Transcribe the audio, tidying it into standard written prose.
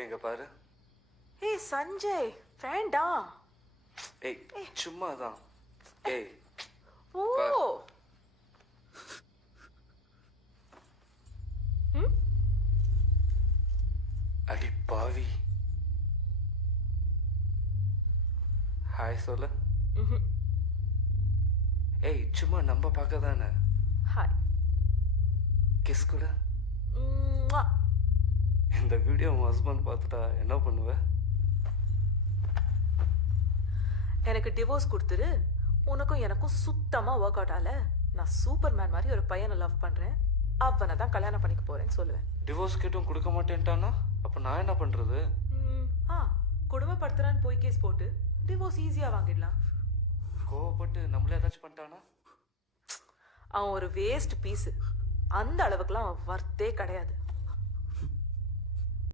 எங்க பாரு. ஏய் சஞ்சய் வேண்டாம். ஏய் சும்மா தான். ஏய் ஓ பாரு. அடி பாவி. ஹாய் சொல்லு. ஏய் சும்மா நம்ம பார்க்க தானே. ஹாய். கிஸ் கூட. இந்த வீடியோ உன் ஹஸ்பண்ட் பார்த்துட்டா என்ன பண்ணுவ? எனக்கு டிவோர்ஸ் கொடுத்துரு. உனக்கும் எனக்கும் சுத்தமா ஒர்க் அவுட் ஆகல. நான் சூப்பர்மேன் மாதிரி ஒரு பையனை லவ் பண்றேன். அவனை தான் கல்யாணம் பண்ணிக்க போறேன்னு சொல்லுவேன். டிவோர்ஸ் கேட்டும் கொடுக்க மாட்டேன்ட்டானா அப்ப நான் என்ன பண்றது? குடும்பப்படுத்துறான்னு போய் கேஸ் போட்டு டிவோர்ஸ் ஈஸியா வாங்கிடலாம். கோவப்பட்டு நம்மள ஏதாச்சும் பண்ணிட்டானா? அவன் ஒரு வேஸ்ட் பீஸ். அந்த அளவுக்குலாம் அவன் வர்த்தே கிடையாது.